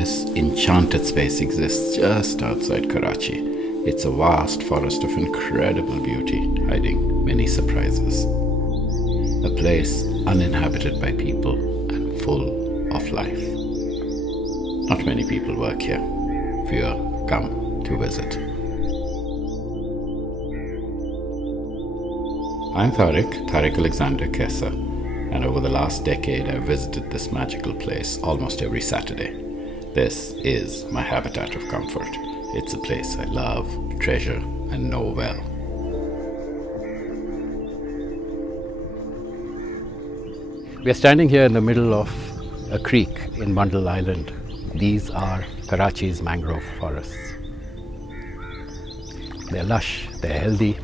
This enchanted space exists just outside Karachi. It's a vast forest of incredible beauty, hiding many surprises. A place uninhabited by people and full of life. Not many people work here. Few come to visit. I'm Tariq Alexander Kesa, and over the last decade I've visited this magical place almost every Saturday. This is my habitat of comfort. It's a place I love, treasure, and know well. We are standing here in the middle of a creek in Bundle Island. These are Karachi's mangrove forests. They're lush, they're healthy,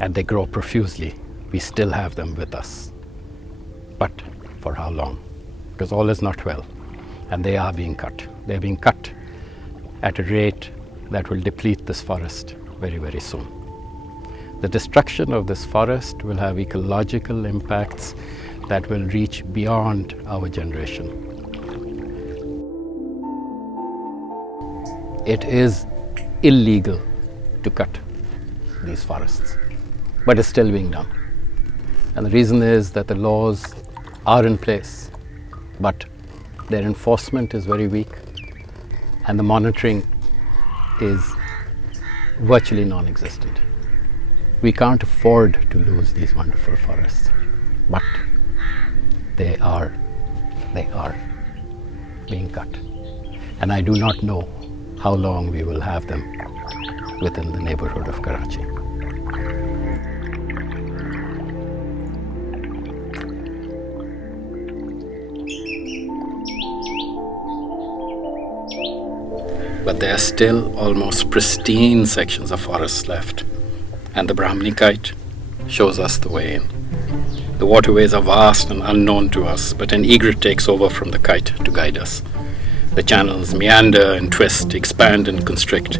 and they grow profusely. We still have them with us. But for how long? Because all is not well, and they are being cut. They're being cut at a rate that will deplete this forest very, very soon. The destruction of this forest will have ecological impacts that will reach beyond our generation. It is illegal to cut these forests, but it's still being done. And the reason is that the laws are in place, but their enforcement is very weak, and the monitoring is virtually non-existent. We can't afford to lose these wonderful forests, but they are being cut. And I do not know how long we will have them within the neighborhood of Karachi. But there are still almost pristine sections of forests left, and the Brahmani kite shows us the way in. The waterways are vast and unknown to us, but an egret takes over from the kite to guide us. The channels meander and twist, expand and constrict.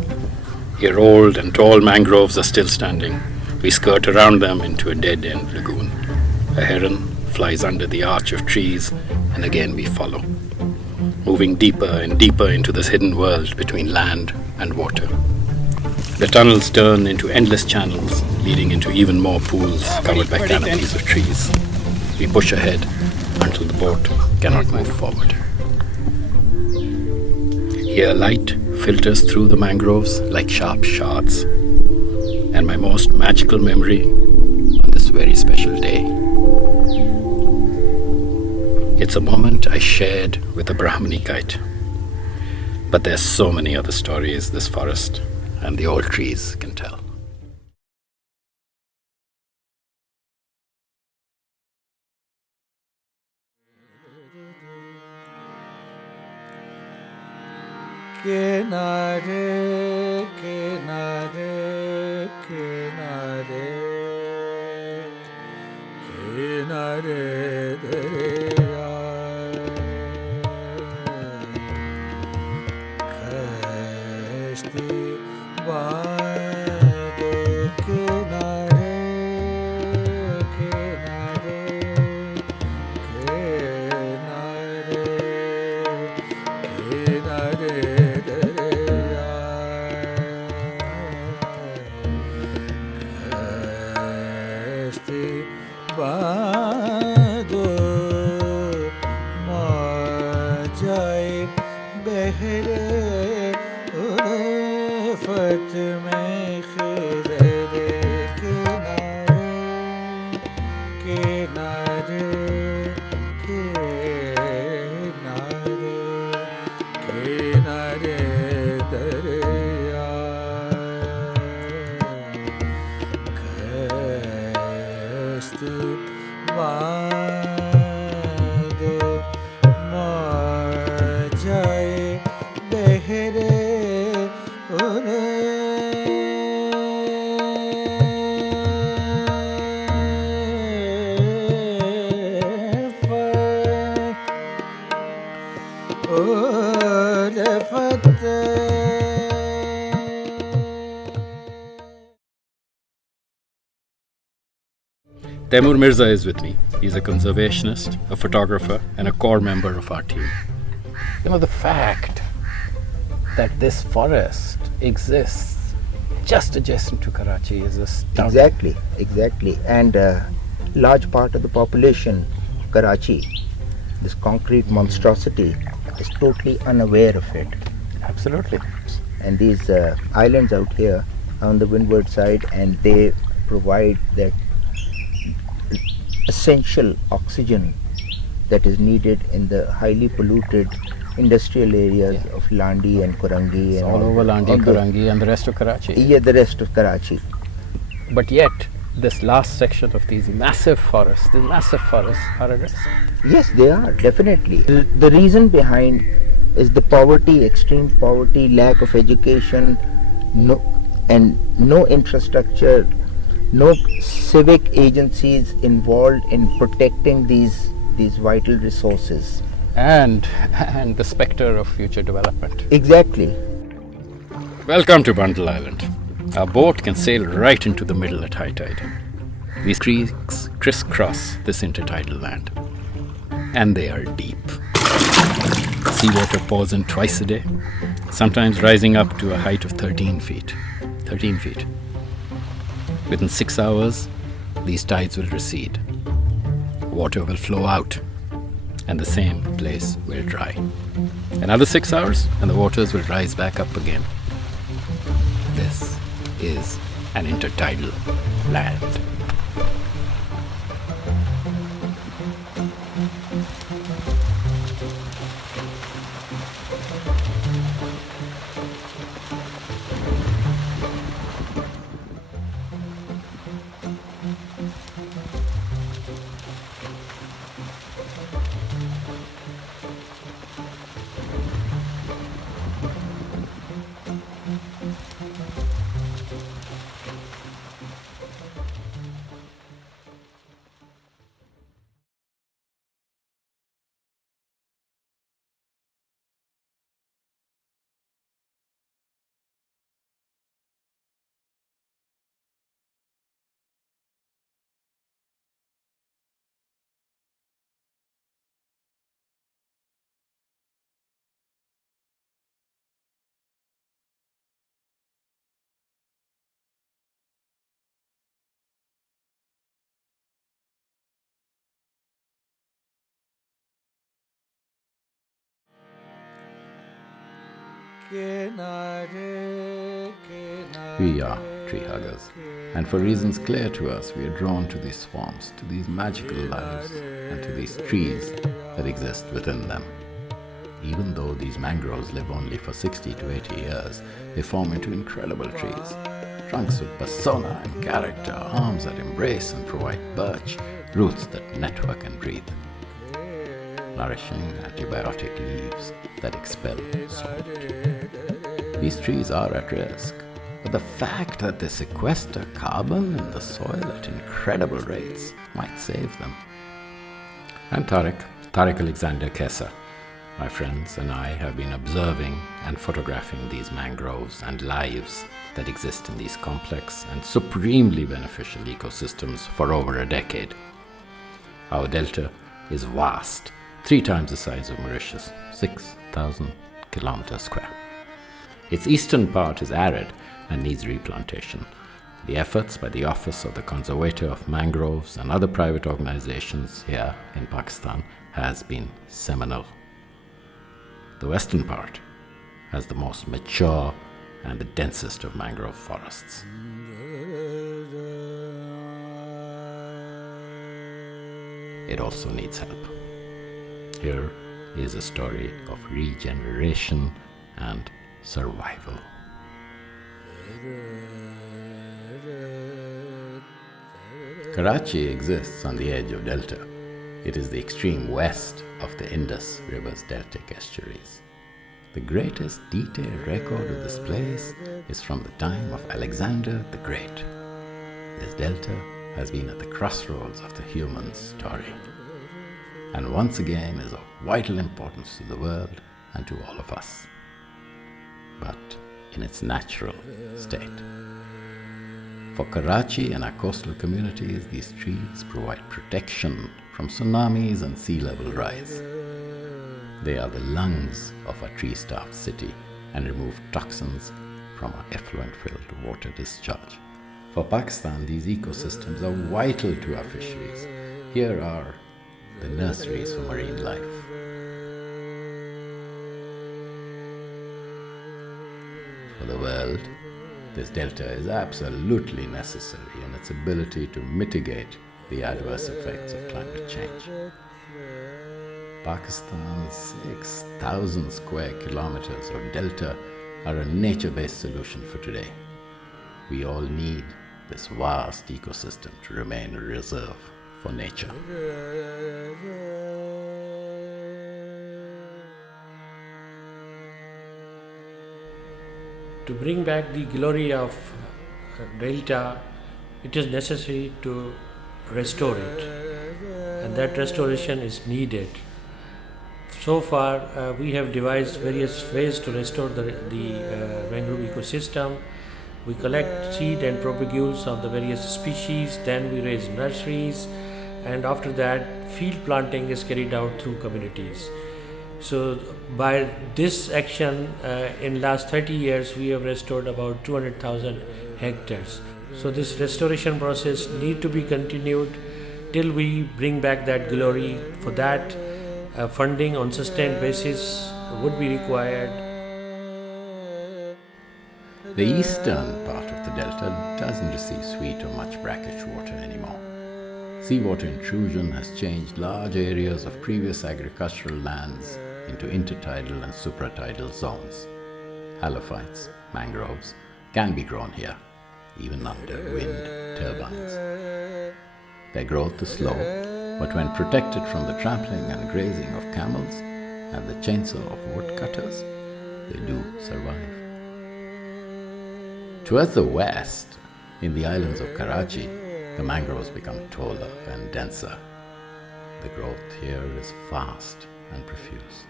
Here old and tall mangroves are still standing. We skirt around them into a dead-end lagoon. A heron flies under the arch of trees, and again we follow, moving deeper and deeper into this hidden world between land and water. The tunnels turn into endless channels, leading into even more pools covered by canopies of trees. We push ahead until the boat cannot move forward. Here light filters through the mangroves like sharp shards. And my most magical memory on this very special day. It's a moment I shared with a Brahmani kite. But there's so many other stories this forest and the old trees can tell. Kinare, kinare, kinare, kinare dariya, kashti baado kinare, kinare, kinare, kinare. बादो मौजाए बहरे उरफत में खिज़रे किनारे किनारे किनारे किनारे दरिया बादो मौजाए बहरे Taimur Mirza is with me. He's a conservationist, a photographer, and a core member of our team. The fact that this forest exists just adjacent to Karachi is astounding. Exactly. And large part of the population, Karachi, this concrete monstrosity, is totally unaware of it. Absolutely. And these islands out here on the windward side, and they provide that essential oxygen that is needed in the highly polluted industrial areas of Landi and Korangi. It's and all over Landi, Korangi and the rest of Karachi. Yeah, the rest of Karachi. But yet, this last section of these massive forests are at risk. Yes, they are, definitely. The reason behind is the poverty, extreme poverty, lack of education, no infrastructure, no civic agencies involved in protecting these vital resources. And the spectre of future development. Exactly. Welcome to Bundle Island. Our boat can sail right into the middle at high tide. These creeks crisscross this intertidal land. And they are deep. Seawater pours in twice a day, sometimes rising up to a height of 13 feet. 13 feet. Within 6 hours, these tides will recede. Water will flow out, and the same place will dry. Another 6 hours, and the waters will rise back up again. This is an intertidal land. We are tree huggers, and for reasons clear to us, we are drawn to these swamps, to these magical lives, and to these trees that exist within them. Even though these mangroves live only for 60 to 80 years, they form into incredible trees. Trunks with persona and character, arms that embrace and provide birch, roots that network and breathe. Nourishing antibiotic leaves that expel salt. These trees are at risk, but the fact that they sequester carbon in the soil at incredible rates might save them. I'm Tariq Alexander Kesa. My friends and I have been observing and photographing these mangroves and lives that exist in these complex and supremely beneficial ecosystems for over a decade. Our delta is vast, 3 times the size of Mauritius, 6,000 kilometers square. Its eastern part is arid and needs replantation. The efforts by the Office of the Conservator of Mangroves and other private organizations here in Pakistan has been seminal. The western part has the most mature and the densest of mangrove forests. It also needs help. Here is a story of regeneration and survival. Karachi exists on the edge of delta. It is the extreme west of the Indus River's deltic estuaries. The greatest detailed record of this place is from the time of Alexander the Great. This delta has been at the crossroads of the human story, and once again is of vital importance to the world and to all of us, but in its natural state. For Karachi and our coastal communities, these trees provide protection from tsunamis and sea level rise. They are the lungs of our tree-starved city and remove toxins from our effluent-filled water discharge. For Pakistan, these ecosystems are vital to our fisheries. Here are the nurseries for marine life. For the world, this delta is absolutely necessary in its ability to mitigate the adverse effects of climate change. Pakistan's 6,000 square kilometers of delta are a nature-based solution for today. We all need this vast ecosystem to remain a reserve for nature. To bring back the glory of Delta, it is necessary to restore it, and that restoration is needed. So far, we have devised various ways to restore the mangrove ecosystem. We collect seed and propagules of the various species, then we raise nurseries, and after that, field planting is carried out through communities. So by this action, in last 30 years, we have restored about 200,000 hectares. So this restoration process need to be continued till we bring back that glory. For that, funding on sustained basis would be required. The eastern part of the delta doesn't receive sweet or much brackish water anymore. Seawater intrusion has changed large areas of previous agricultural lands into intertidal and supratidal zones. Halophytes, mangroves, can be grown here, even under wind turbines. Their growth is slow, but when protected from the trampling and grazing of camels and the chainsaw of woodcutters, they do survive. Towards the west, in the islands of Karachi, the mangroves become taller and denser. The growth here is fast and profuse.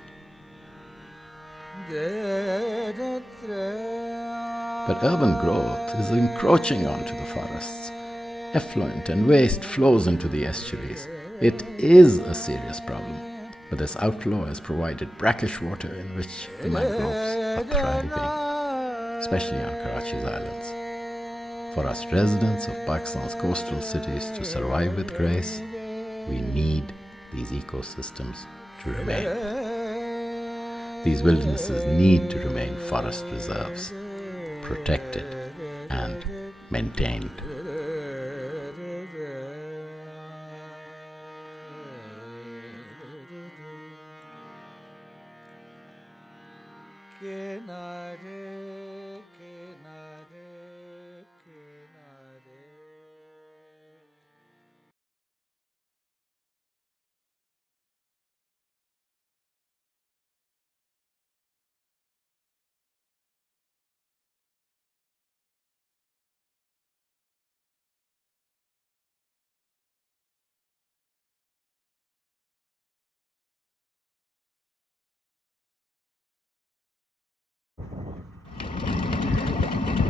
But urban growth is encroaching onto the forests. Effluent and waste flows into the estuaries. It is a serious problem, but this outflow has provided brackish water in which the mangroves are thriving, especially on Karachi's islands. For us residents of Pakistan's coastal cities to survive with grace, we need these ecosystems to remain. These wildernesses need to remain forest reserves, protected and maintained.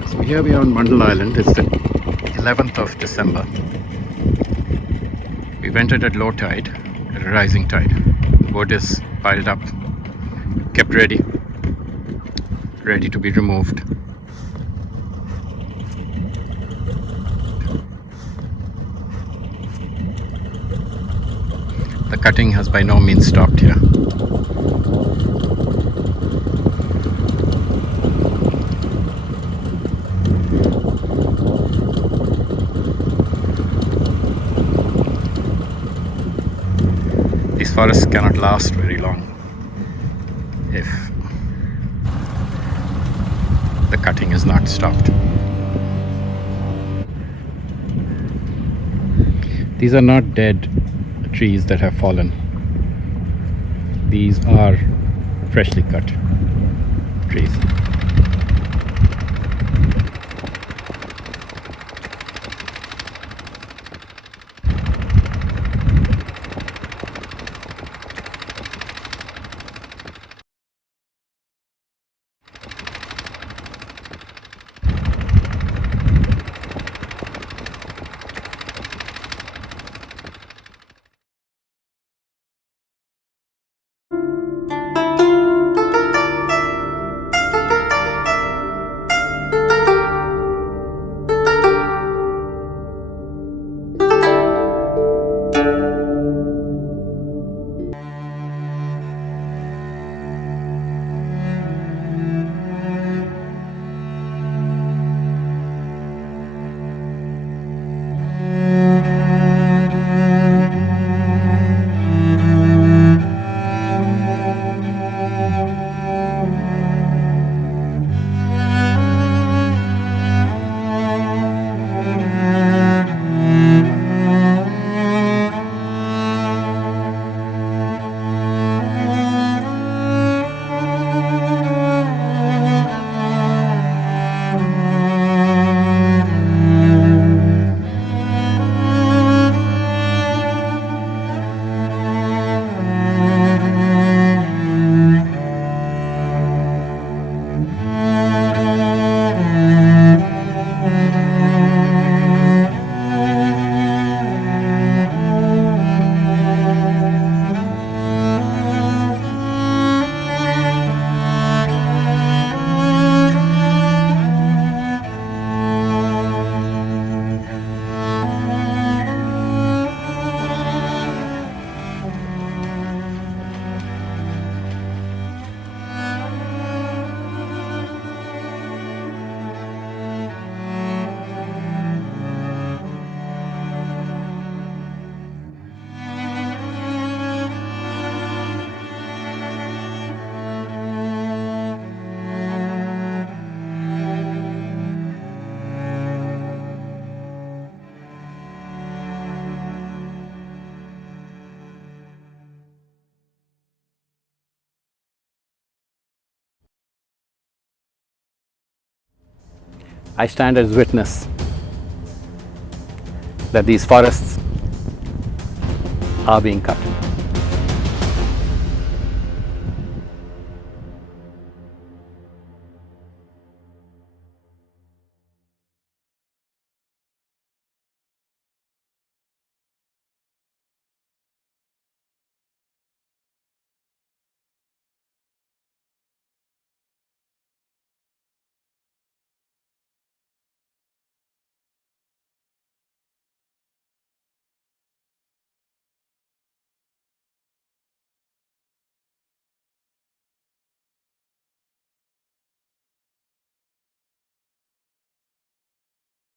So here we are on Mandal Island. It's the 11th of December. We've entered at low tide, at a rising tide. Wood is piled up, kept ready to be removed. The cutting has by no means stopped here. These forests cannot last very long if the cutting is not stopped. These are not dead trees that have fallen. These are freshly cut trees. I stand as witness that these forests are being cut.